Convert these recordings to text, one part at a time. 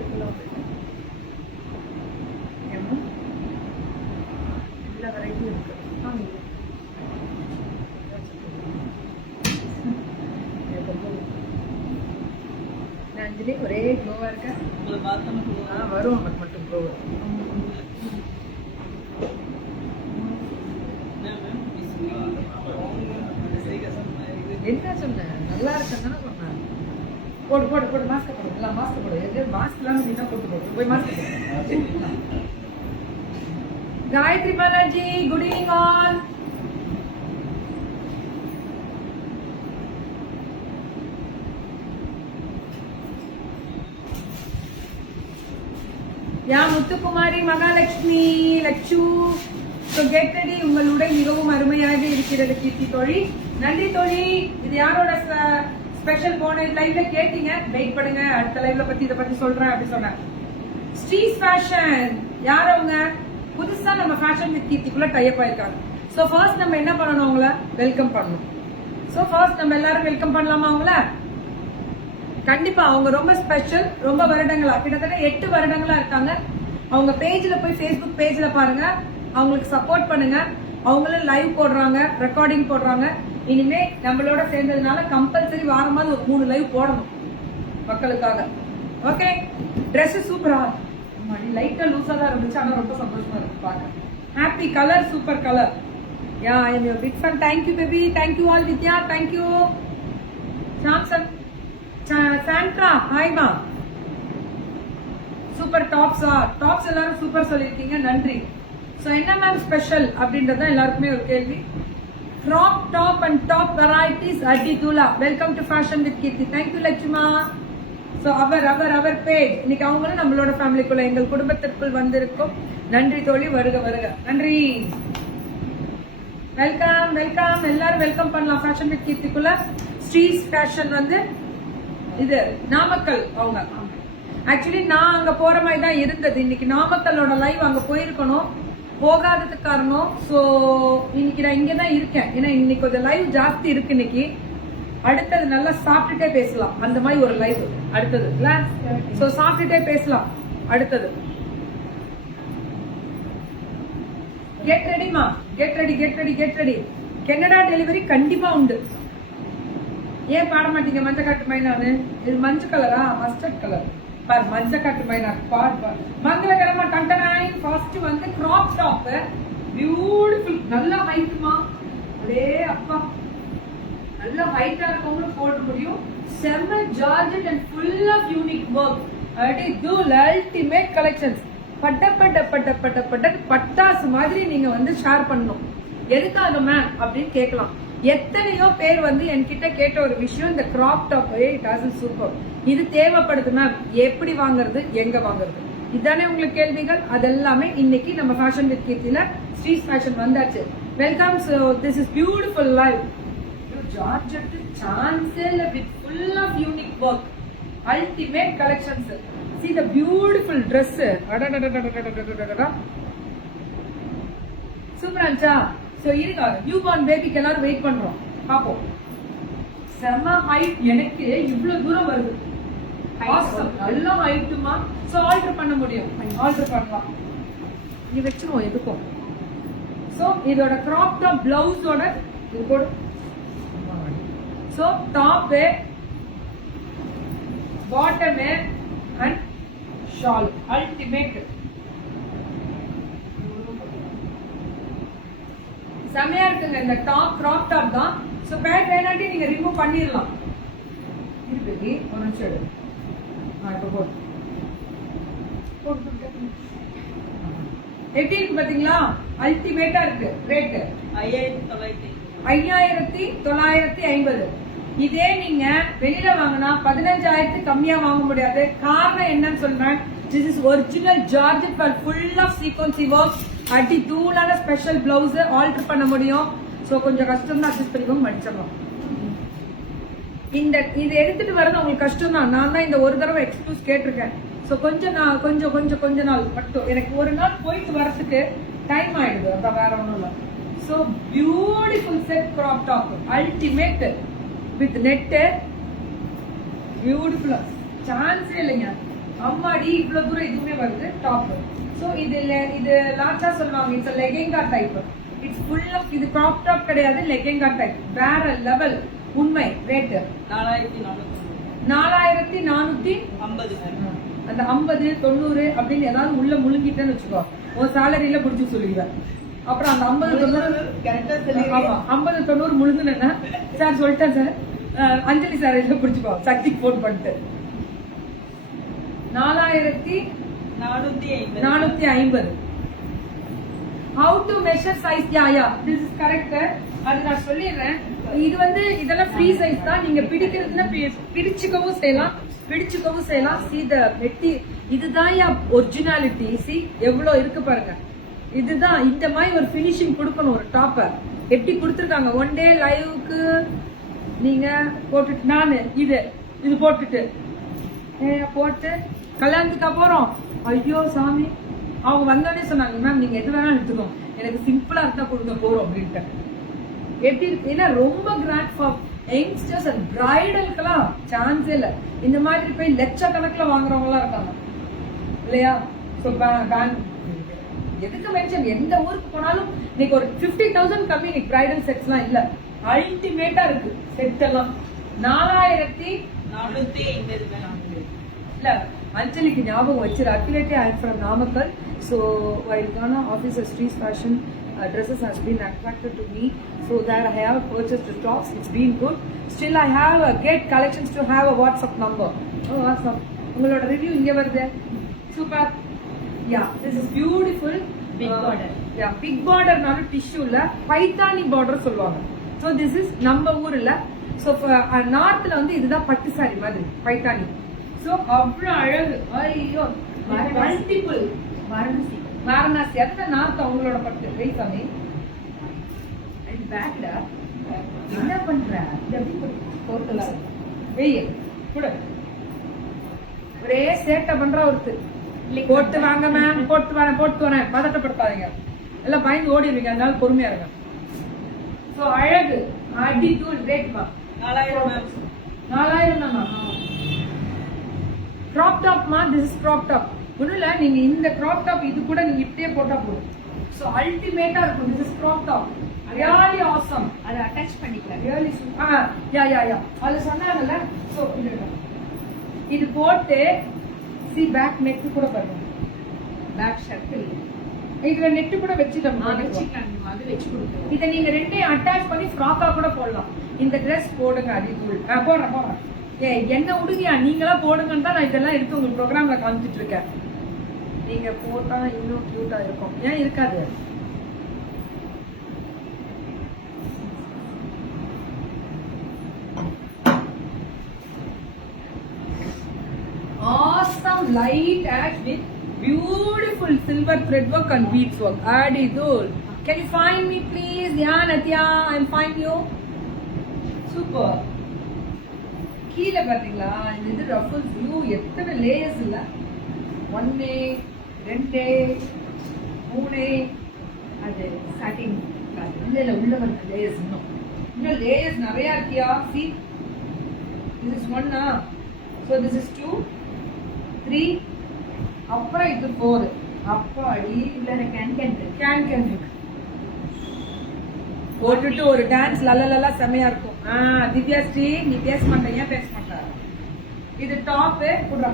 இருக்குல்ல எல்லா வெரைட்டியும் இருக்கு. அஞ்சலி ஒரே க்ளோவா இருக்க வரும் உனக்கு மட்டும் க்ளோ என்ன சொன்ன நல்லா இருக்குன்னு சொன்னேன். போடு போடு போடு மாஸ்க் போடு எல்லாம் மாஸ்க் போடு எது மாஸ்க் இல்லாம நீ தான் போட்டு போடு போய் மாஸ்க் போடு. Gayathri Balaji good evening all. Yeah Muthukumari Mahalakshmi Lakshu get ready. உங்களுடைய மிகவும் அருமையாக இருக்கிறது கீர்த்தி தோழி. நன்றி தோழி. இது யாரோட ஸ்பெஷல் போன லைவ்ல கேட்டீங்க, வெயிட் பண்ணுங்க அடுத்த லைவ்ல பத்தி இதை பத்தி சொல்றேன் அப்படி சொன்னேன். ஸ்ட்ரீட் ஃபேஷன் யார் அவங்க? புதுசா நம்ம ஃபேஷன் வித் கீர்த்திக்குள்ள டைப் ஆயிருக்காங்க. சோ ஃபர்ஸ்ட் நம்ம என்ன பண்ணணும், அவங்கள வெல்கம் பண்ணணும். சோ ஃபர்ஸ்ட் நம்ம எல்லாரும் வெல்கம் பண்ணலாமா அவங்கள? கண்டிப்பா. அவங்க ரொம்ப ஸ்பெஷல், ரொம்ப வருடங்களா, கிட்டத்தட்ட 8 வருடங்களா இருக்காங்க. அவங்க பேஜ்ல போய் Facebook பேஜ்ல பாருங்க, அவங்களுக்கு சப்போர்ட் பண்ணுங்க. அவங்களும் லைவ் போடுறாங்க, ரெக்கார்டிங் போடுறாங்க. இனிமே நம்மளோட சேர்ந்ததுனால கம்பல்சரி வாரமாவது ஒரு 3 லைவ் போடணும் மக்களுக்காக. ஓகே. Dress சூப்பரா, லைட்டா லூசா தான் இருந்துச்சு, ஆனா ரொம்ப சந்தோஷமா இருக்கு பாக்க. Happy colour, super colour. Yeah I am your big fan. Thank you baby, thank you all. Vidya thank you. Samson Sandra ஹாய்மா. சூப்பர் டாப்ஸா? டாப்ஸ் எல்லாரும் சூப்பர் சொல்லிருக்கீங்க, நன்றி. சோ என்ன மேம் ஸ்பெஷல் அப்படின்றத எல்லாருக்குமே ஒரு கேள்வி. Crop top and top varieties அடி தூளா. Welcome to fashion with Keerthi. Thank you லட்சுமா. சோ அவர் பேஜ் இன்னைக்கு அவங்களும் நம்மளோட ஃபேமிலிக்குள்ள எங்கள் குடும்பத்திற்குள் வந்திருக்கும். நன்றி தோழி, வருக வருக. நன்றி. வெல்கம் வெல்கம், எல்லாரும் வெல்கம் பண்ணலாம் ஃபேஷன் வித் கீர்த்திக்குள்ள. ஸ்ட்ரீட் ஃபேஷன் வந்து இது நாமக்கல். அவங்க ஆக்சுவலி நான் அங்க போற மாதிரி தான் இருந்தது. இன்னைக்கு நாமக்கலோட லைவ் அங்க போயிருக்கணும், போகாததுக்கு காரணம். சோ இன்னைக்கு நான் இங்கதான் இருக்கேன், ஏன்னா இன்னைக்கு கொஞ்சம் லைவ் ஜாஸ்தி இருக்கு இன்னைக்கு. அடுத்தது நல்லா சாப்பிட்டுட்டே பேசலாம், அந்த மாதிரி ஒரு லைவ் அடுத்தது இல்ல. சோ சாப்பிட்டுட்டே பேசலாம் அடுத்தது. கெட் ரெடிமா, get ready get ready get ready. Canada delivery கண்டிப்பா உண்டு. ஏன் பாட மாட்டீங்க? மஞ்சள் காட்டு மைனானு. இது மஞ்சள் கலரா? மஸ்டர்ட் கலர் பாரு. மஞ்சள் காட்டு மைனா பாரு. மங்களகரமா டண்டனாய். ஃபர்ஸ்ட் வந்து கிராப் டாப், பியூட்டிஃபுல், நல்ல ஹைட்மா. ஒரே அப்பா, நல்ல ஹைட்டா இருக்கவங்க போட முடியும். செம்ம georgette and full of unique work. அடி தூள் அல்டிமேட் கலெக்ஷன்ஸ். பட்டாசு மாதிரி நீங்க வந்து ஷேர் பண்ணணும். எதுக்காக மேம் அப்படின்னு கேட்கலாம். எத்தனையோ பேர் வந்து என்கிட்ட கேட்ட ஒரு விஷயம், இந்த கிராப் டாப் சூப்பர், இது தேவைப்படுது மேம், எப்படி வாங்குறது, எங்க வாங்குறது, இதுதானே உங்களுக்கு கேள்விகள். அதெல்லாமே இன்னைக்கு நம்ம ஃபேஷன் வித் கீர்த்தில ஸ்ட்ரீட் ஃபேஷன் வந்தாச்சு. Welcome. So this is beautiful live. Georgette சான்ஸே இல்ல, with full of unique work, ultimate collections. see the beautiful dress. சூப்பரா இருந்துச்சா? சோ இருங்க, நியூ பார்ன் பேபிக்கு எல்லாரும் வெயிட் பண்றோம், பாப்போம். செம்ம ஹைட், எனக்கு இவ்வளவு தூரம் வருது. ஆசம், நல்ல ஹைட்டுமா. சோ ஆல்டர் பண்ண முடியும், ஆல்டர் பண்ணலாம். நீ வெச்சிருவோம் எதுக்கும். சோ இதோட கிராப் டாப் பிளவுஸோட இது போடு. So top, bottom and shawl, ultimate. செமையா இருக்குங்க இந்த டாப். கிராப் டாப் தான். சோ பேண்ட் வேணாட்டி நீங்க ரிமூவ் பண்ணிரலாம். இது ஒரு நிமிஷம் எடு. இப்ப போடு. எப்படி இருக்கு பாத்தீங்களா? அல்டிமேட்டா இருக்கு. ரேட் 5950. இதே நீங்க வெளியில வாங்கினா 15,000 கம்மியா வாங்க முடியாது. காரணம் என்னன்னு சொல்றேன். This is original Georgette for full of sequence work. அடி தூளான ஸ்பெஷல் பிளவுஸ் ஆல்டர் பண்ண முடியும். சோ கொஞ்சம் கஷ்டம் தான், அட்ஜஸ்ட் பண்ணிக்கோங்க, மடிச்சிடலாம். இந்த இது எடுத்துட்டு வரது உங்களுக்கு கஷ்டம் தான். நான் தான் இந்த ஒரு தடவை எக்ஸ்கியூஸ் கேட்டிருக்கேன். சோ கொஞ்ச நாள் மட்டும் எனக்கு ஒரு நாள் போயிட்டு வரதுக்கு டைம் ஆயிடுது, அதான் வேற ஒண்ணும் இல்ல. So beautiful set crop top, ultimate with net, பியூட்டிஃபுல்லா, சான்ஸே இல்லைங்க. அம்மாடி இவ்வளவு தூரம் இதுவுமே வருது டாப். சோ இது லாச்சா சொல்லுவாங்க, it's lehenga type. It's full of, இது கிராப் டாப் கிடையாது, லெகெங்கா டைப். வேற லெவல். உண்மை. ரேட் 4450. அந்த 50 90 அப்படின்னு ஏதாவது உள்ள முழுங்கிட்டேன்னு வச்சுக்கோ, உன் சேலரியில புடிச்சு சொல்லிடுவேன். அப்புறம் அந்த 50 90 முழுங்குனா சார் சொல்லிட்டேன் சார், அஞ்சலி சார் இதுல புடிச்சுக்கோ, சக்திக்கு போன் பண்ணிட்டு 4450. How to measure size? Yeah, this is correct. அது நான் சொல்லிடுறேன். இது வந்து இதெல்லாம் ஃப்ரீ சைஸ் தான். நீங்க பிடிக்கிறதுனா பிடிச்சுக்கவும் செய்யலாம், பிடிச்சுக்கவும் செய்யலாம். See the மெட்டீரியல், இதுதான் ஒரிஜினாலிட்டி. See எவ்வளவு இருக்கு பாருங்க. இதுதான் இந்த மாதிரி ஒரு ஃபினிஷிங் கொடுக்கணும் ஒரு டாப்ப. எப்படி கொடுத்துருக்காங்க ஒன் டே லைவுக்கு நீங்க போட்டுட்டு, நானு இது போட்டுட்டு போட்டு கல்யாணத்துக்கா போறோம். ஐயோ சாமி, அவங்க வந்தோடனே சொன்னாங்க, மேம் நீங்க எது வேணாலும் எடுத்துக்கோங்க, எனக்கு சிம்பிளா இருந்தா கொடுங்க போறோம் அப்படின்ட்டு. எப்படி ஏன்னா ரொம்ப கிராண்ட் ஃபார் யங்ஸ்டர்ஸ் அண்ட் பிரைடலுக்கெல்லாம் சான்ஸே இல்லை. இந்த மாதிரி போய் லட்சக்கணக்கில் வாங்குறவங்க எல்லாம் இருக்காங்க இல்லையா? ஸோ எதுக்கு மென்ஷன், எந்த ஊருக்கு போனாலும் இன்னைக்கு ஒரு 50,000 கம்மி இன்னைக்கு பிரைடல் செட்ஸ்லாம் இல்ல. அல்டிமேட்டா இருக்கு செட் எல்லாம். 4450 இல்ல. அஞ்சலிக்கு ஞாபகம் வச்சிரு, accurately I from Namakkal. So while Ghana office of street fashion dresses has been attracted to me, so that I have purchased the tops. It's been good. Still I have great collections to have a WhatsApp number. Oh awesome, உங்களோட review இங்க வருது. Super. Yeah, this is beautiful. Big border. Yeah, big border நால tissue இல்ல, Paithani border சொல்லுவாங்க. So this is நம்ம ஊர் இல்ல. So நார்த்ல வந்து இதுதான் பட்டு சாரி மாதிரி பைத்தானி. So அவ்வளவு அழகு. ஐயோ மல்டிபிள். வாரணாசி எத்தனை நார்த் அவங்களோட பட்டு ரைசாமி. அண்ட் பேக்ல என்ன பண்ற, போட்டல வெயில் கூட ஒரே சேட்டை பண்ற ஒருத்தர். போட்டு வாங்க மேம், போட்டு வரேன் பதட்டப்படுத்தாதீங்க, எல்லாம் பயந்து ஓடிடுவீங்க, அதனால பொறுமையா இருங்க. சோ அழகு அடி தூள். ரேட்மா 4000 தானா? கிராப் டாப் மா, திஸ் இஸ் கிராப் டாப். ஒண்ணும் இல்ல, நீங்க இந்த கிராப் டாப் இது கூட நீங்க இப்படியே போட்டா போதும். சோ அல்டிமேட்டா இருக்கும். This is crop top. Really awesome. அத அட்டாச் பண்ணிக்கலாம். ரியலி யா அது சொன்னாங்கல்ல. சோ இது போட்டு சி பேக் நெக் கூட பாருங்க, பேக் ஷர்ட் இதுல நெட் கூட வச்சுக்கலாம். அது வச்சு கொடுங்க. இத நீங்க ரெண்டையும் அட்டாச் பண்ணி ஃப்ராக்கா கூட போடலாம். இந்த Dress போடுங்க அதிகூல். போடுறேன். என்ன உடுங்கியா, நீங்களா போடுங்கன்னு தான் நான் இதெல்லாம் எடுத்து உங்களுக்கு ப்ரோக்ராம்ல காமிச்சிட்டு இருக்கேன். நீங்க போட்டா இன்னும் கியூட்டா இருக்கும். ஏன் இருக்காது? Awesome light ash with beautiful silver thread work and beads work. Adidul. Can you find me please? Yeah, Natya, I'll find you. Super. கீழே பாத்தீங்களா இது ரஃபல்ஸ் வியூ, எத்தனை லேயர்ஸ் இல்ல. 1 2 3 அது சாட்டின் இல்ல உள்ள வந்து லேயர்ஸ் இன்னும் லேயர்ஸ் நிறைய இருக்கியா. see this is 1 so this is 2 3 அப்புறம் இது 4. அப்பாடி இல்ல கேன் இருக்கு. போட்டுட்டு ஒரு டான்ஸ் லலலலா செமையா இருக்கும். திவ்யா ஸ்ரீ நீ பேச மாட்டேன், ஏன் பேச மாட்டா? இது டாப் குடுறா.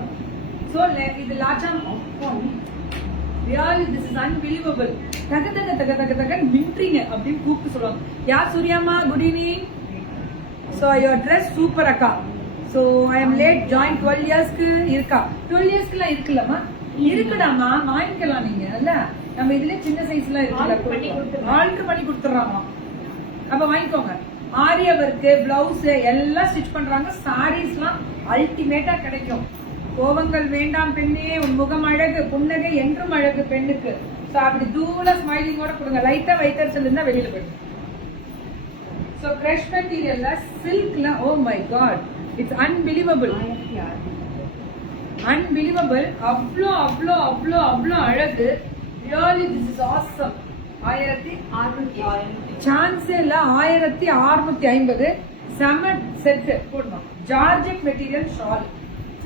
சோ இது lacha. Really this is unbelievable. தக மின்ட்ரிங்க அப்படின்னு கூப்பிட்டு சொல்லுவாங்க. யார் சூர்யாமா, good evening. So your dress super அக்கா. So I am late join 12 இயர்ஸ்க்கு இருக்கா. 12 இயர்ஸ்க்குலாம் இருக்குல்லம்மா, இருக்குடாமா, வாங்கிக்கலாம் நீங்க. இல்ல நம்ம இதுல சின்ன சைஸ்லாம் இருக்குல்ல, ஆல்டர் பண்ணி கொடுத்துறாங்க. அப்ப வாங்கிக்கோங்க. ஆரிய ஒர்க், பிளவுஸ் எல்லாம் ஸ்டிச் பண்றாங்க. சாரீஸ்லாம் அல்டிமேட்டா கிடைக்கும். கோவங்கள் வேண்டாம் பெண்ணே, உன் முகம் அழகு, புன்னகை என்றும் அழகு பெண்ணுக்கு. சோ அப்படி தூள ஸ்மைலிங்கோட கொடுங்க. லைட்டா வைத்தறிச்சல் இருந்தா வெளியில போயிடும். சோ கிரஷ் மெட்டீரியல்ல சில்க்ல, oh my god, it's unbelievable. Unbelievable. அவ்வளோ அவ்வளோ அவ்வளோ அவ்வளோ அழகு. Really this is awesome. 1650 சான்ஸே இல்ல. 1650 செம செட் போடணும். Georgette material shawl.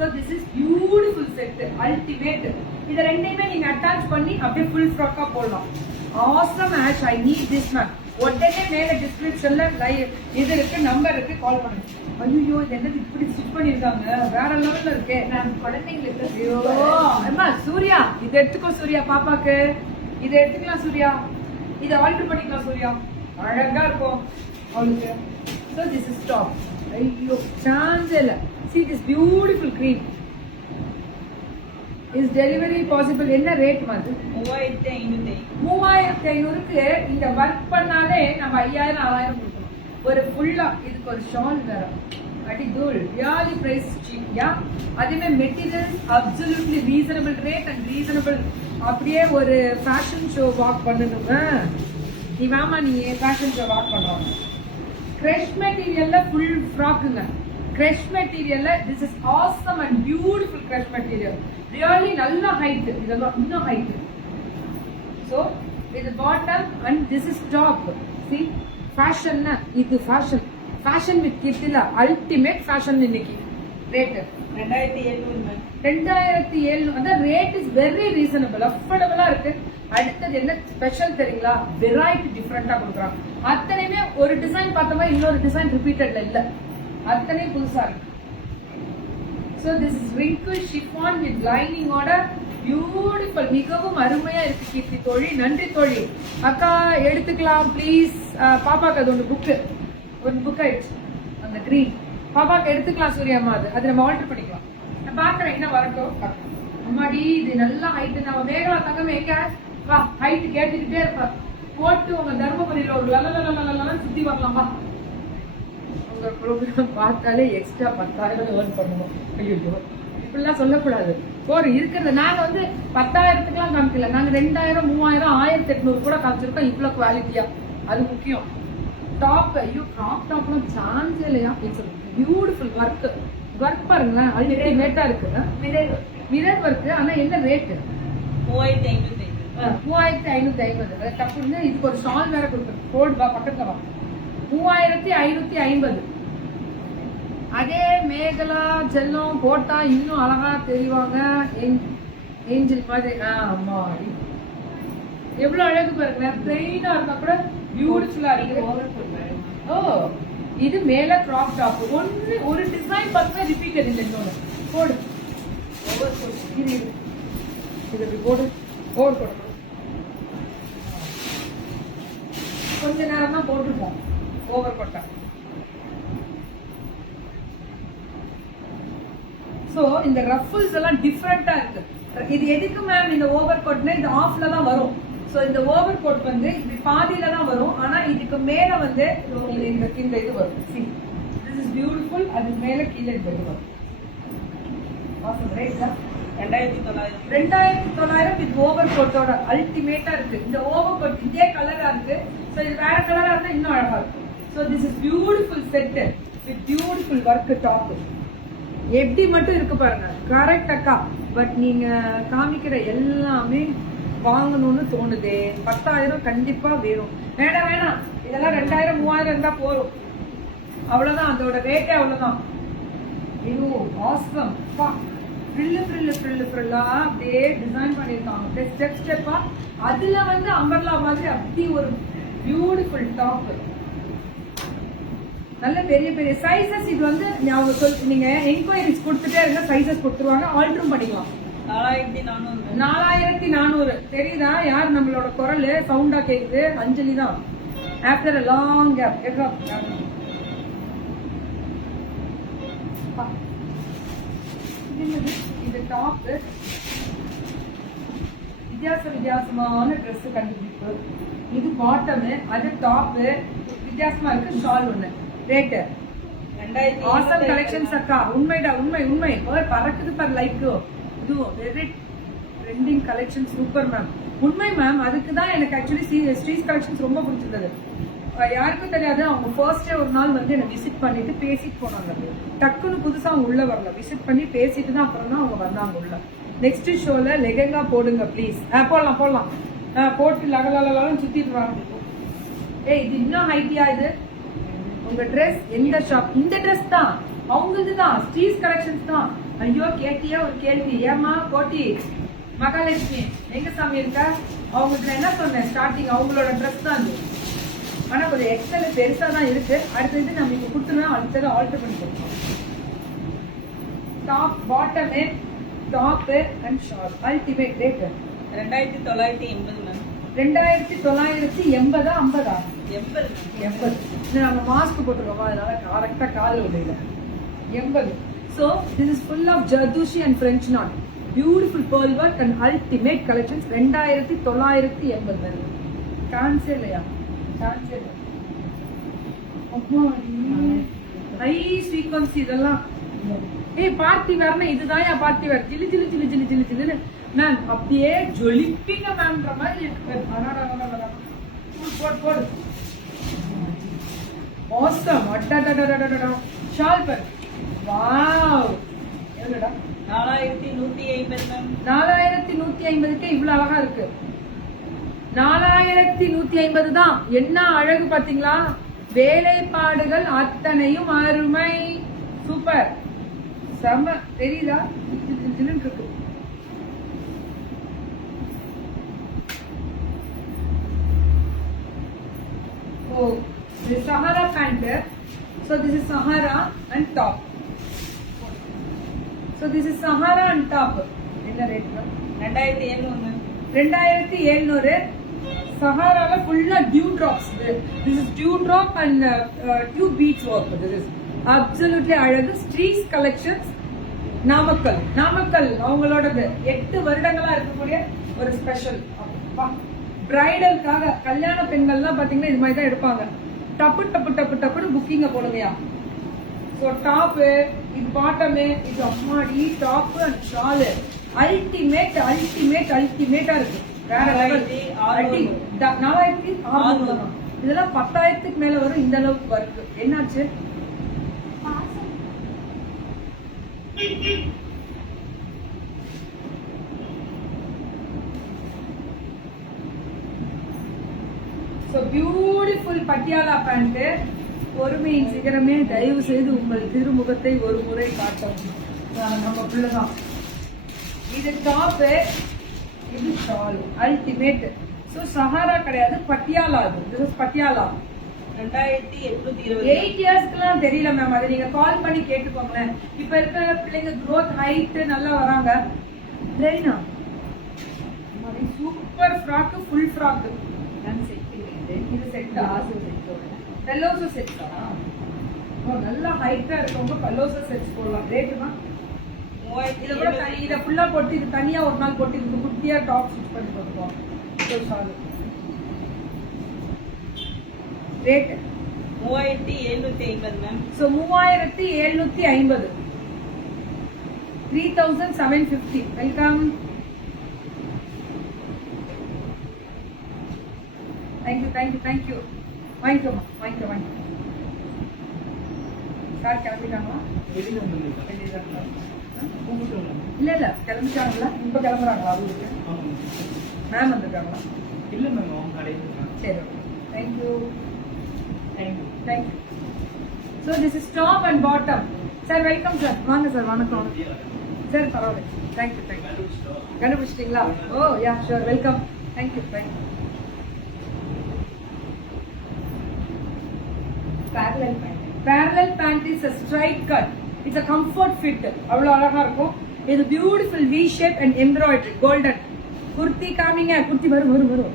So this is beautiful set, ultimate. இத ரெண்டையுமே நீங்க அட்டாச் பண்ணி அப்படியே ஃபுல் ஃப்ராக்கா போடலாம். Awesome Ash, I need this ma'am. உடனே மேல டிஸ்கிரிப்ஷன்ல இது இருக்கு, நம்பர் இருக்கு, கால் பண்ணுங்க. ஐயோ இது என்ன இப்படி ஸ்டிச் பண்ணிருக்காங்க, வேற லெவல்ல இருக்கே. நான் குழந்தைங்களுக்கு ஐயோ அம்மா சூர்யா இத எடுத்துக்கோ சூர்யா, பாப்பாக்கு இத எடுத்துக்கலாம் சூர்யா, இத ஆல்டர் பண்ணிக்கலாம் சூர்யா, அழகா இருக்கும் அவளுக்கு. So this is top. ஐயோ சான்ஸ் இல்ல. See this beautiful cream. Is delivery possible? என்ன ரேட் வந்து 3500க்கு இந்த வர்க் பண்ணாலே நம்ம 5000 6000 கொடுக்கணும். ஒரு ஃபுல்லா இதுக்கு ஒரு ஷால் வேற அடி தூள். Really price cheap yeah. அதுமே material absolutely reasonable rate and reasonable. அப்படியே ஒரு ஃபேஷன் ஷோ வாக் பண்ணணுங்க. நீ வாமா, நீ ஃபேஷன் ஷோ வாக் பண்ணுவாங்க. கிரஷ் மெட்டீரியல்ல ஃபுல் ஃப்ராக்குங்க. கிரஷ் மெட்டீரியல்ல this is awesome and beautiful crush material. Really நல்ல ஹைட், இதெல்லாம் இன்னும் ஹைட். ஸோ இது bottom and this is top. சி ஃபேஷன்னா இது ஃபேஷன், ஃபேஷன் வித் கிட்ல அல்டிமேட் ஃபேஷன். இன்னைக்கு ரேட்டு 2700. அந்த ரேட் இஸ் வெரி ரீசனபிள், அஃபோர்டபுளா இருக்கு. அடுத்தது என்ன ஸ்பெஷல் தெரியுங்களா? வெரைட்டி டிஃபரெண்டா கொடுக்குறாங்க. அத்தனையுமே ஒரு டிசைன் பார்த்தோமா இன்னொரு டிசைன் ரிப்பீட்டட்ல இல்ல, அத்தனையும் புதுசா இருக்கு. So this is wrinkle chiffon with lining ஓட beautiful, மிகவும் அருமையா இருக்கு கீர்த்தி தோழி. நன்றி தோழி. அக்கா எடுத்துக்கலாம் ப்ளீஸ். பாப்பாக்கு அது ஒரு புக் ஆயிடுச்சு அந்த கிரீன். பாப்பாக்கு எடுத்துக்கலாம் சூர்யாமா, அது நம்ம ஆல்டர் பண்ணிக்கலாம். நான் பாக்குறேன் என்ன வரட்டும். அம்மாடி இது நல்ல ஹைட். நம்ம மேகலா தங்கம் எங்க வா, ஹைட் கேட்டுக்கிட்டே இருப்பா. போட்டு உங்க தர்மபுரியில ஒரு லலலலலலன்னு சுத்தி வரலாமா? உங்க ப்ரோக்ராம் பார்த்தாலே எக்ஸ்ட்ரா 10,000 ஏர்ன் பண்ணுவோம். ஐயோ இப்படிலாம் சொல்லக்கூடாது. போர் இருக்கிறது நாங்க வந்து 10,000க்குலாம் காமிக்கல. நாங்க 2000 3000 1800 கூட காமிச்சிருக்கோம். இவ்வளவு குவாலிட்டியா, அது முக்கியம். டாப் ஐயோ கிராப் டாப்லாம் சான்ஸ் இல்லையா. It's beautiful work. ஒர்க் பாருங்களேன், அல்டிமேட்டா இருக்கு. Mirror work. ஆனா என்ன ரேட்? 3550. தப்புன்னு இதுக்கு ஒரு ஷால் வேற கொடுத்துருக்கு. கோட் வா பக்கத்துல வா. 3550. அதே மேகலா செல்லம் போட்டா இன்னும் அழகா தெரிவாங்க. ஏஞ்சல் மாதிரி. ஆமா எவ்வளவு அழகு பாருங்க. பிளைனா இருந்தா கூட பியூட்டிஃபுல்லா இருக்கு. ஓ இது மேல கிராப் டாப். ஒரு டிசைன் பார்த்தா ரிப்பீட்டட் இல்லை. இன்னொன்று போடு இது போடு. ஓவர் போடு. கொஞ்ச நேரம் தான் போட்டுருப்போம் ஓவர் கோட்டா. சோ இந்த ரஃபிள்ஸ் எல்லாம் டிஃபரெண்டா இருக்கு. இது எதுக்கு மேம் இந்த ஓவர் கோட்னா இது ஆஃப்ல தான் வரும். சோ இந்த ஓவர் கோட் வந்து இப்படி பாதியில தான் வரும். ஆனா இதுக்கு மேல வந்து இந்த இது வரும். See, this is beautiful. அது மேல கீழே இது வரும். awesome right? 2900 வித் ஓவர் கோட்டோட அல்டிமேட்டா இருக்கு. இந்த ஓவர் கோட் இதே கலரா இருக்கு. சோ இது வேற கலரா இருந்தா இன்னும் அழகா இருக்கும். So this is beautiful set with beautiful work top. எப்படி மட்டும் இருக்கு பாருங்க. கரெக்ட் அக்கா. பட் நீங்க காமிக்கிற எல்லாமே வாங்கணும்னு தோணுதே. 10,000 கண்டிப்பா வேணும். வேணாம் இதெல்லாம் 2000 3000 இருந்தா போறோம். அவ்வளவுதான், அதோட ரேட்டே அவ்வளவுதான். ஐயோ ஆசம். ஃப்ரில்லா அப்படியே டிசைன் பண்ணிருக்காங்க ஸ்டெப் ஸ்டெப்பா. அதுல வந்து அம்பர்லா மாதிரி அப்படி ஒரு பியூட்டிஃபுல் டாப். நல்ல பெரிய பெரிய சைசஸ். இது வந்து நீங்க என்கொயரிஸ் கொடுத்துட்டே இருங்க, சைசஸ் கொடுத்துருவாங்க, ஆல்டரும் பண்ணிக்கலாம். 4400 தெரியுதா? யார் நம்மளோட குரல் சவுண்டா கேக்குது? அஞ்சலி தான். After a long gap. இது டாப். வித்தியாசமான ட்ரெஸ் கண்டுபிடிப்பு. இது பாட்டம், அது டாப். வித்தியாசமா இருக்கு. ஷால் ஒண்ணு. ரேட்டு 2000. ஆசம் கலெக்ஷன்ஸ் அக்கா. உண்மைடா, உண்மை. பறக்குது பார் லைக். இது very trending collection. Super ma'am. உண்மை மேம். அதுக்கு தான் எனக்கு ஆக்சுவலி ஸ்ட்ரீட் கலெக்ஷன்ஸ் ரொம்ப பிடிச்சிருந்தது. யாருக்கும் தெரியாது. அவங்க ஃபர்ஸ்டே ஒரு நாள் வந்து என்ன விசிட் பண்ணிட்டு பேசிட்டு போனாங்க. டக்குன்னு புதுசா அவங்க உள்ள வரல. விசிட் பண்ணி பேசிட்டு தான் அப்புறம் தான் அவங்க வந்தாங்க உள்ள. நெக்ஸ்ட் ஷோல லெகங்கா போடுங்க ப்ளீஸ். போடலாம். போட்டு லகலன்னு சுத்திட்டு வராங்க. இது இன்னும் ஹைட்டியா? இது உங்க ட்ரெஸ் எந்த ஷாப்? இந்த ட்ரெஸ் தான் அவங்களுக்கு தான். ஸ்ட்ரீட் கலெக்ஷன்ஸ் தான். ஐயோ கேட்டியா ஒரு கேள்வி, ஏமா கோட்டி மகாலட்சுமி எங்க சாமி இருக்கா? அவங்களுக்கு என்ன சொன்னேன் ஸ்டார்டிங், அவங்களோட ட்ரெஸ் தான் அது. ஆனா கொஞ்சம் எக்ஸல் பெருசா தான் இருக்கு. அடுத்தது நம்ம இங்க கொடுத்துனா அடுத்தது ஆல்டர் பண்ணி கொடுப்போம். Top bottom top and short ultimate rate 2980 ma'am. 2980 50 80 நாங்க மாஸ்க் போட்டுருக்கோமா, அதனால கரெக்டா கால் விடல. 80. So this is full of Jardoshi and French knot. Beautiful pearl work and ultimate collections. 2980 வருது. கான்சே இல்லையா? கான்சே இல்ல. ஹை சீக்வன்ஸ் இதெல்லாம். ஏய் பார்ட்டி வேர்னா இதுதான் பார்ட்டி வேர். ஜிலி ஜிலி ஜிலி ஜிலி ஜிலி ஜிலி மேம் அப்படியே ஜொலிப்பீங்க மேம்ன்ற மாதிரி இருக்கு. போடு awesome. அடடடடடடட ஷால் பர். வாவ் என்னடா 4150 மேம். 4150க்கு இவ்வளவு அழகா இருக்கு. 4150 தான். என்ன அழகு பாத்தீங்களா? வேலைப்பாடுகள் அத்தனையும் அருமை. சூப்பர் செம. தெரியுதா? இருக்கு. Oh, this is Sahara pant. So this is Sahara and top. So this is Sahara and top. என்ன rate? 2700 ma'am. 2700. Sahara full dew drops. This is dew drop and dew beads work. This is absolutely அழகு. Streets collections. Namakkal அவங்களோடது 8 வருடங்களா இருக்கக்கூடிய ஒரு special. பிரைடலுக்காக கல்யாண பெண்கள்லாம் பாத்தீங்கன்னா இது மாதிரி தான் எடுப்பாங்க. டப்பு டப்பு டப்பு டப்புன்னு புக்கிங்க போடுங்கயா. ஸோ டாப்பு, இது பாட்டமு, இது அம்மாடி டாப் அண்ட் ஷாலு அல்டிமேட்டா இருக்கு. வேற லெவல். 4600 இதெல்லாம் 10,000க்கு மேல வரும். இந்த அளவுக்கு வருது. என்னாச்சு? So beautiful Patiala pant. பொறுமையின் சிகரமே, தயவு செய்து உங்கள் திருமுகத்தை ஒரு முறை காட்டவும். நம்ம பிள்ளைதான். இது டாப், இது ஷால் அல்டிமேட். சோ சஹாரா கிடையாது, பட்டியாலா. இது பட்டியாலா 2820. 8 இயர்ஸ்க்குலாம் தெரியல மேம். அதை நீங்க கால் பண்ணி கேட்டுக்கோங்களேன். இப்ப இருக்கிற பிள்ளைங்க growth height நல்லா வராங்க. Raina super frock, full frock. இது செட்டா? பெல்லோசோ செட்டா? நல்லா ஹைட்டா இருக்கவங்க பெல்லோசோ செட்ஸ் போடலாம். ரேட்டுமா? இதை கூட இதை ஃபுல்லா போட்டு இது தனியா ஒரு நாள் போட்டு இதுக்கு குட்டியா டாப் ஸ்டிச் பண்ணி போட்டுப்போம். Rate 3750 ma'am. So 3750. 3750. Welcome. Thank you. வாங்கிக்கோமா, வாங்கிக்கோ. சார் கிளம்பிட்டாங்களா? இல்ல கிளம்பிட்டாங்களா? இப்ப கிளம்புறாங்களா? அவங்களுக்கு மேம் வந்துட்டாங்களா? இல்ல மேம், அவங்க கடையில் இருக்காங்க. சரி, thank you. So this is top and bottom. Sir welcome sir. வாங்க சார். வணக்கம் சார். பரவாயில்ல. தேங்க்யூ. கண்டுபிடிச்சிட்டீங்களா? Oh yeah sure. Welcome. Thank you. Parallel pant is a straight cut. It's a comfort fit. அவ்வளவு அழகா இருக்கும். இது beautiful V shape and embroidery golden. Kurti காமிங்க. குர்த்தி வரும்.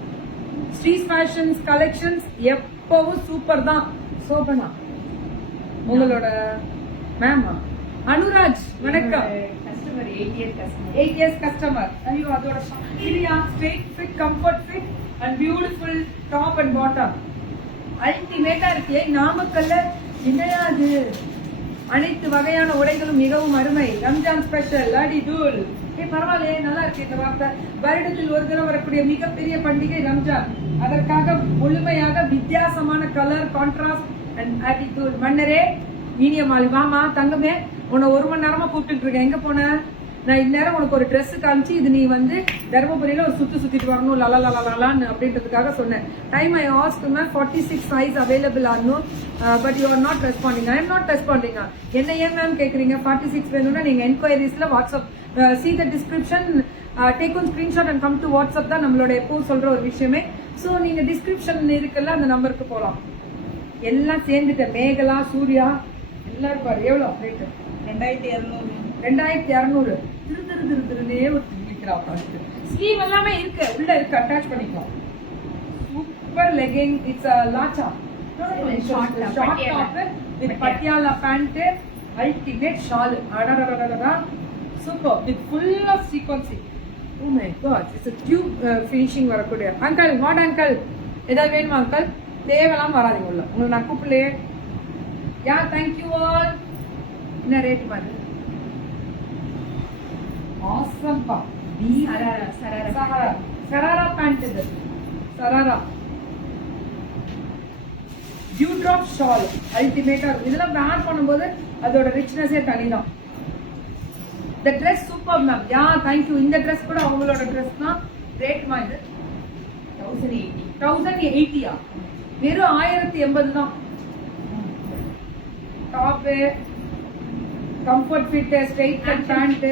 ஸ்ட்ரீட் ஃபேஷன்ஸ் கலெக்ஷன்ஸ் எப்பவும் சூப்பர் தான். சோபனா உங்களோட மேமா? அனுராஜ் வணக்கம். Customer 8 years customer. ஐயோ அதோட இல்லையா? Straight fit, comfort fit and beautiful top and bottom. அல்டிமேட்டா இருக்கு. நாமக்கல்ல என்னையா அது? அனைத்து வகையான உடைகளும் மிகவும் அருமை. ரம்ஜான் ஸ்பெஷல் அடி தூள். பரவாயில்லையே, நல்லா இருக்கு இந்த வார்த்தை. வருடத்தில் ஒரு தடவை வரக்கூடிய மிகப்பெரிய பண்டிகை ரம்ஜான். அதற்காக முழுமையாக வித்தியாசமான கலர் கான்ட்ராஸ்ட் அண்ட் அடி தூள். மன்னரே இனிய மாலை. வாமா தங்கமே, உன்னை 1 மணி நேரமா கூப்பிட்டு இருக்கேன். எங்க போன? நான் இந்நேரம் உனக்கு ஒரு Dress காமிச்சு இது நீ வந்து தர்மபுரியில ஒரு சுத்திட்டு வரணும் லலான்னு அப்படின்றதுக்காக சொன்னேன். Time I ask ma'am 46 size available are no but you are not responding. I am not responding. என்ன ஏன் மேம் கேக்குறீங்க? 46 வேணும்னா நீங்க என்கொயரிஸ்ல WhatsApp see the description take one screenshot and come to WhatsApp தான் நம்மளோட எப்போ சொல்ற ஒரு விஷயமே. சோ நீங்க டிஸ்கிரிப்ஷன் இருக்குல்ல அந்த நம்பருக்கு போலாம். எல்லாம் சேர்ந்துட்ட மேகலா சூர்யா எல்லாரும் பாரு எவ்வளவு ரேட் 2200. 2200 திருநே ஒரு நிக்கிறா பாருங்க. ஸ்லீவ் எல்லாமே இருக்கு உள்ள இருக்கு அட்டாச் பண்ணிக்கலாம். Super legging it's lacha short top with Patiala pant ultimate shawl அடடடடடா super with full of sequencing. Oh my god it's a tube finishing வரக்கூடிய. அங்கிள் வாட் அங்கிள் ஏதாவது வேணுமா அங்கிள்? தேவலாம் வராதீங்க உள்ள உங்களுக்கு நான் கூப்பிடலையே. Yeah thank you all. என்ன ரேட் பாரு ஆசம் பா சராரா பேண்ட் இது சராரா டியூ டிராப் ஷால் அல்டிமேட்டா இருக்கும். இதெல்லாம் வேர் பண்ணும்போது அதோட ரிச்னஸே தனிதான். இந்த dress super ma'am. Yeah thank you. இந்த ட்ரெஸ் கூட அவங்களோட ட்ரெஸ் தான். ரேட்மா இது 1080 வெறும் 1080 தான். Top comfort fit straight cut pant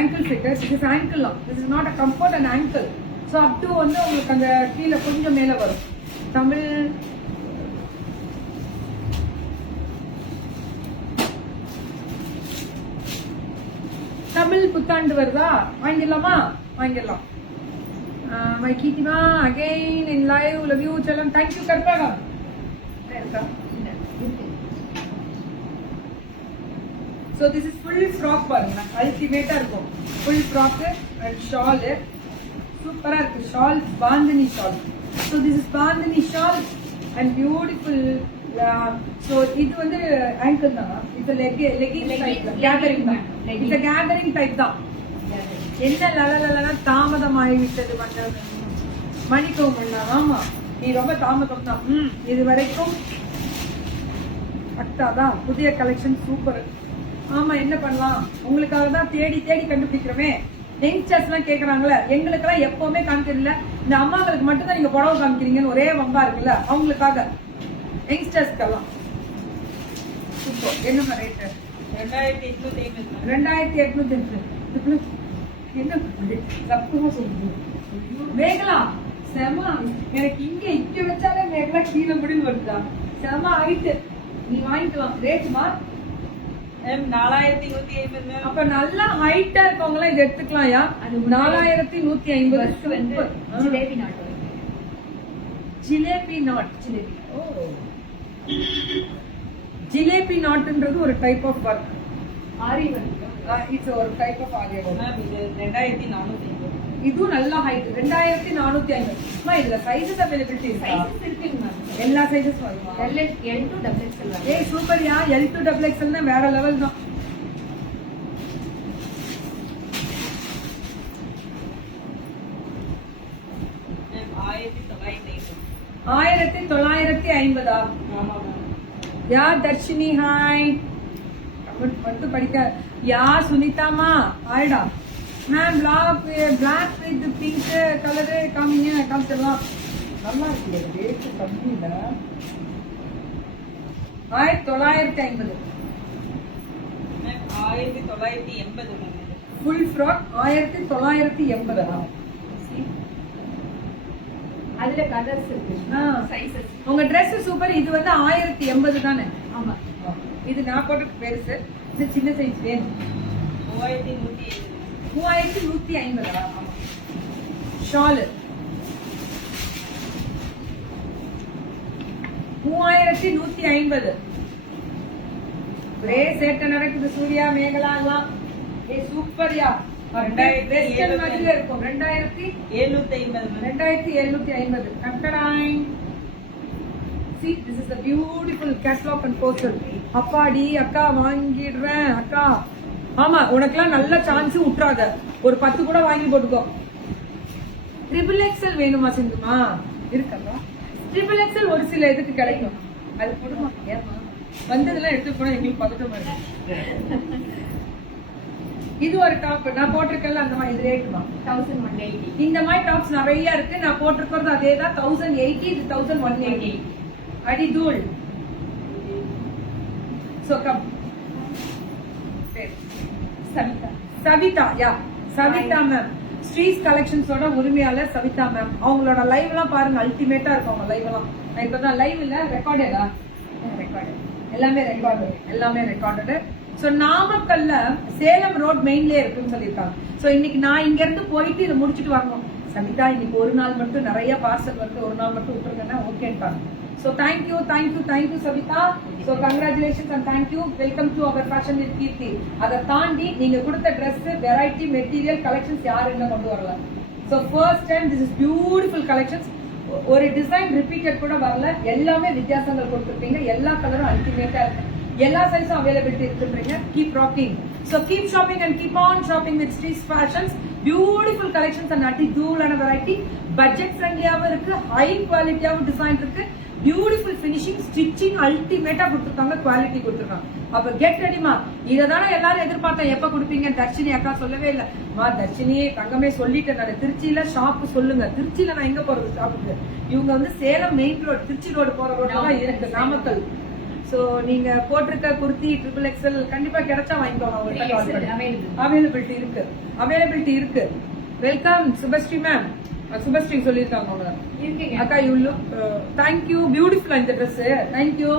ankle fit. This is ankle la. This is not a comfort and ankle. So up to வந்து உங்களுக்கு அந்த கீழ கொஞ்சம் மேல வரும். தமிழ் புத்தாண்டு வருதா? வாங்கிடலாமா? வாங்கிடலாம். மை கீர்த்திமா again in live. Love you செல்லம். Thank you Karpagam. இருக்கா? So this is full frock பாருங்க. அல்டிமேட்டா இருக்கும். Full frock and shawl. சூப்பரா இருக்கு. shawl bandhani shawl. So this is bandhani shawl and beautiful. So இது வந்து ankle தான். It's a legging type. Gathering தான். It's a gathering type தான். என்ன லலலலனா தாமதமாகி விட்டது மணிக்கும் அண்ணா. ஆமா நீ ரொம்ப தாமதம் தான். இது வரைக்கும் அட்டாதான் புதிய கலெக்ஷன் சூப்பர். ஆமா என்ன பண்ணலாம் உங்களுக்காக தான் தேடி கண்டுபிடிக்கிறோமே. யங்ஸ்டர்ஸ் எல்லாம் கேக்குறாங்கல்ல எங்களுக்கெல்லாம் எப்பவுமே காமிக்கிறீங்களா? இந்த அம்மாங்களுக்கு மட்டும் தான் நீங்க புடவை காமிக்கிறீங்கன்னு ஒரே வம்பா இருக்குல்ல அவங்களுக்காக யங்ஸ்டர்ஸ்க்கெல்லாம். சூப்பர். என்ன ரேட்? 2850. என்ன தப்புமா சொல்லுங்க மேகலா செம. எனக்கு இங்க வச்சாலே மேகலா கீழே முடிவு வருதா? செம ஆயிட்டு நீ வாங்கிக்கலாம். ரேட்டுமா 4150. அப்ப நல்லா ஹைட்டா இருக்கவங்க எல்லாம் இது எடுத்துக்கலாம். யா 4150 வந்து ஜிலேபி நாட். ஜிலேபி நாட்ன்றது ஒரு type of work. Aari work. It's ஒரு டைப் ஆஃப் ஆரி ஒர்க். இது 2450. இதுவும் நல்ல ஹைட் 2450. அம்மா இதுல சைஸஸ் அவைலபிலிட்டி இருக்கா? சைஸஸ் இருக்குங்க மேம். எல்லா சைஸஸ் வருமா? L to XXL. ஏய் super yeah. L to XXL னா வேற லெவல் தான். மேம் 1950. 1950. ஆமா ma'am. Yeah Dharshini hi. Comment வந்து படிக்க. யா சுனிதாமா ஹாய்டா. Ma'am black with pink colour காமிங்க காமிச்சிடலாம். நல்லா இருக்கு. ரேட் கம்மி இல்ல. 1950. Ma'am 1980 ma'am. Full frock 1980. அதுல கலர்ஸ் இருக்கு. சைஸஸ். உங்க Dress சூப்பர். இது வந்து 1080 தானே? ஆமா. இது நான் போட்டு பெருசு. இது சின்ன சைஸ் வேணும். 3150. 3150. ஆமா. ஷால் 3150. ஒரே சேட்டை நடக்குது சூர்யா மேகலா எல்லாம். ஏ சூப்பர்யா. 2750 இருக்கும். 2750. கட்டடாய். See, this is a beautiful catalog and poster. அப்பாடி அக்கா வாங்கிடுறேன் அக்கா. ஆமா உனக்கெல்லாம் நல்ல சான்ஸ் விட்டுறாத. ஒரு 10 கூட வாங்கி போட்டுக்கோ. XXL வேணுமா சிந்துமா? இருக்கா XXL ஒரு சில இதுக்கு கிடைக்கும். அது போடுமா? ஏமா வந்ததெல்லாம் எடுத்து போனா எங்களுக்கு பதட்டமா இருக்கு. இது ஒரு டாப் நான் போட்டிருக்கல அந்த மாதிரி இது ரேட்டுமா 1180. இந்த மாதிரி டாப்ஸ் நிறைய இருக்கு நான் போட்டிருக்கிறது அதே தான் 1080 இது 1180 அடி தூள் சோ கம் சவிதா. சவிதா யா சவிதா மேம் ஸ்ட்ரீஸ் கலெக்ஷன்ஸோட உரிமையாளர் சவிதா மேம். அவங்களோட லைவ் எல்லாம் பாருங்க அல்டிமேட்டா இருக்கும் அவங்க லைவ் எல்லாம். நான் இப்பதான் லைவ் இல்ல ரெக்கார்டடா ரெக்கார்டு. எல்லாமே ரெக்கார்டடு. சோ நாமக்கல்ல சேலம் ரோட் மெயின்லயே இருக்குன்னு சொல்லிருக்காங்க. சோ இன்னைக்கு நான் இங்க இருந்து போயிட்டு இதை முடிச்சிட்டு வரணும். சவிதா இன்னைக்கு ஒரு நாள் மட்டும் நிறைய பார்சல் வந்து ஒரு நாள் மட்டும் விட்டுருங்கன்னா ஓகேன்ட்டாங்க. So thank you Savita. So congratulations and thank you. Welcome to our fashion with Kirti. அதை தாண்டி நீங்க கொடுத்த Dress, variety, material, collections யார் என்ன கொண்டு வரல. So first time this is beautiful collections. ஒரு டிசைன் ரிப்பீட்டட் கூட வரல. எல்லாமே வித்தியாசங்கள் கொடுத்துருக்கீங்க. எல்லா கலரும் அல்டிமேட்டா இருக்கு. எல்லா சைஸும் availability இருக்குன்றீங்க. Keep rocking. So keep shopping and keep on shopping with Street Fashions. Beautiful collections and அடி தூளான variety. Budget friendlyயாவும் இருக்கு. High qualityயாவும் டிசைன் இருக்கு. பியூட்டிஃபுல் ஃபினிஷிங் ஸ்டிச்சிங் அல்டிமேட்டா கொடுத்துருக்காங்க. குவாலிட்டி கொடுத்துருக்காங்க. அப்ப கெட் ரெடிமா. இததானே எல்லாரும் எதிர்பார்த்தேன். எப்ப கொடுப்பீங்க? தர்ஷினி அக்கா சொல்லவே இல்ல. தர்ஷினியே தங்கமே சொல்லிட்டேன் நான். திருச்சியில ஷாப் சொல்லுங்க. திருச்சியில நான் எங்க போறது ஷாப்புக்கு? இவங்க வந்து Salem main road Trichy road போற ரோடு தான் இருக்கு நாமக்கல். சோ நீங்க போட்டிருக்க குர்த்தி XXL கண்டிப்பா கிடைச்சா வாங்கிக்கோங்க. அவைலபிலிட்டி இருக்கு. Welcome Subashree ma'am. சுபஸ்ரீ சொல்லிருக்காங்க அவங்க அக்கா. யூ லுக் தேங்க்யூ பியூட்டிஃபுல்லா இந்த ட்ரெஸ். தேங்க்யூ.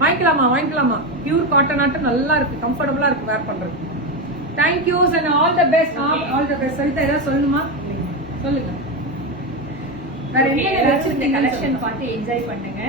வாங்கிக்கலாமா? பியூர் காட்டன் ஆட்டம் நல்லா இருக்கு. கம்ஃபர்டபுளா இருக்கு வேர் பண்றது. Thank you and all the best. Saritha ஏதாவது சொல்லணுமா? சொல்லுங்க. வேற என்ன இந்த கலெக்ஷன் பார்த்து என்ஜாய் பண்ணுங்க.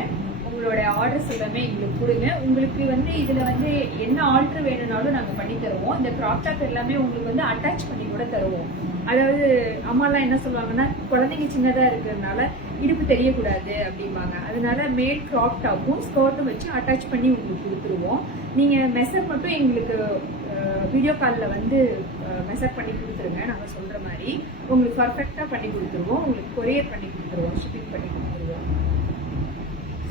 உங்களோட ஆர்டர்ஸ் எல்லாமே எங்களுக்கு கொடுங்க. உங்களுக்கு வந்து இதுல வந்து என்ன ஆல்டர் வேணும்னாலும் நாங்க பண்ணி தருவோம். இந்த கிராப் டாப் எல்லாமே உங்களுக்கு வந்து அட்டாச் பண்ணி கூட தருவோம். அதாவது அம்மாலாம் என்ன சொல்லுவாங்கன்னா குழந்தைங்க சின்னதா இருக்கிறதுனால இடுப்பு தெரியக்கூடாது அப்படிம்பாங்க. அதனால மேல் கிராப் டாப்பும் ஸ்கர்ட்டும் வச்சு அட்டாச் பண்ணி உங்களுக்கு கொடுத்துருவோம். நீங்க மெஷர் மட்டும் எங்களுக்கு வீடியோ காலில் வந்து மெஷர் பண்ணி கொடுத்துருங்க. நாங்கள் சொல்ற மாதிரி உங்களுக்கு பர்ஃபெக்டா பண்ணி கொடுத்துருவோம். உங்களுக்கு கொரியர் பண்ணி கொடுத்துருவோம். ஷிப்பிங் பண்ணி கொடுத்துருவோம்.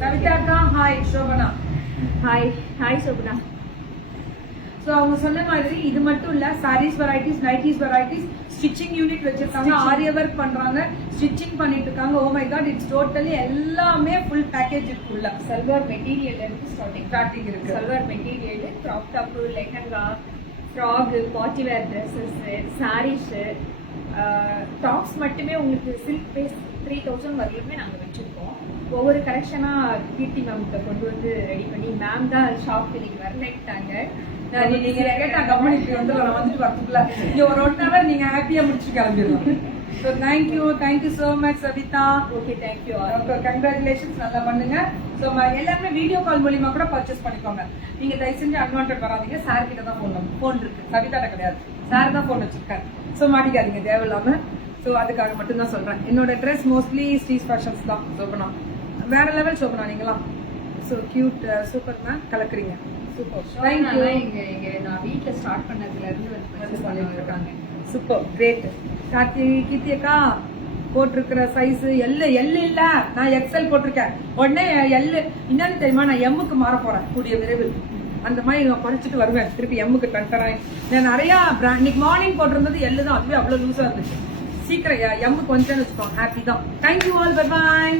சவிதாக்கா hi. Shobana hi Shobana. So அவங்க சொன்ன மாதிரி இது மட்டும் இல்ல sarees varieties, nighties varieties, stitching unit வச்சிருக்காங்க. ஆரிய ஒர்க் பண்றாங்க, ஸ்டிச்சிங் பண்ணிட்டு இருக்காங்க. Oh my god it's totally எல்லாமே ஃபுல் பேக்கேஜ் இருக்குள்ள. சல்வார் மெட்டீரியல் இருக்கு. ஸ்டார்டிங் இருக்கு. Salwar material, crop top, lehenga, frock, party wear dresses, sarees, tops மட்டுமே உங்களுக்கு சில்க் பேஸ் 3000 வரையிலுமே நாங்கள் வச்சிருக்கோம். ஒவ்வொரு கலெக்ஷனா கீர்த்தி மேம்கிட்ட கொண்டு வந்து ரெடி பண்ணி மேம் தான் ஷாப்க்கு நீங்க வரலைட்டாங்க. நீங்க கேட்டா கம்பெனிக்கு வந்து நான் வந்துட்டு வரதுக்குள்ள இங்க ஒரு 1 hour நீங்க ஹாப்பியா முடிச்சு கிளம்பிடலாம். So thank you so much Savita. Okay, thank you. Congratulations. நல்லா பண்ணுங்க. So எல்லாமே வீடியோ கால் மூலமா கூட பர்ச்சேஸ் பண்ணிக்கோங்க. நீங்க தயவு செஞ்சு அன்வான்டட் வராதீங்க. சார் கிட்ட தான் போன் இருக்கு. சவிதாட்ட கிடையாது. சார் தான் போன் வச்சிருக்காரு. So மாட்டிக்காதீங்க தேவையில்லாம. So அதுக்காக மட்டும் தான் சொல்றேன். என்னோட ட்ரெஸ் மோஸ்ட்லி ஸ்ட்ரீட் ஃபேஷன்ஸ் தான். சோபனா வேற லெவல். சோபனா நீங்களாம் so cute சூப்பர் மேம் கலக்குறீங்க. சூப்பர். Thank you. இங்க நான் வீட்ல ஸ்டார்ட் பண்ணதுல இருந்து வந்து பண்ணிட்டு இருக்காங்க. Super great. கீர்த்தி அக்கா போட்டிருக்கிற சைஸ் எல் இல்ல நான் எக்ஸ்எல் போட்டிருக்கேன். உடனே எல் என்னன்னு தெரியுமா நான் எம்முக்கு மாற போறேன் கூடிய விரைவில். அந்த மாதிரி நான் படிச்சுட்டு வருவேன் திருப்பி எம்முக்கு தட்டுறேன். நான் நிறைய இன்னைக்கு மார்னிங் போட்டிருந்தது எல்லு தான். அதுவே அவ்வளவு லூஸா இருந்துச்சு. சீக்கிரம் எம்முக்கு வந்துட்டேன்னு வச்சுக்கோங்க. ஹாப்பி தான். Thank you all. Bye bye.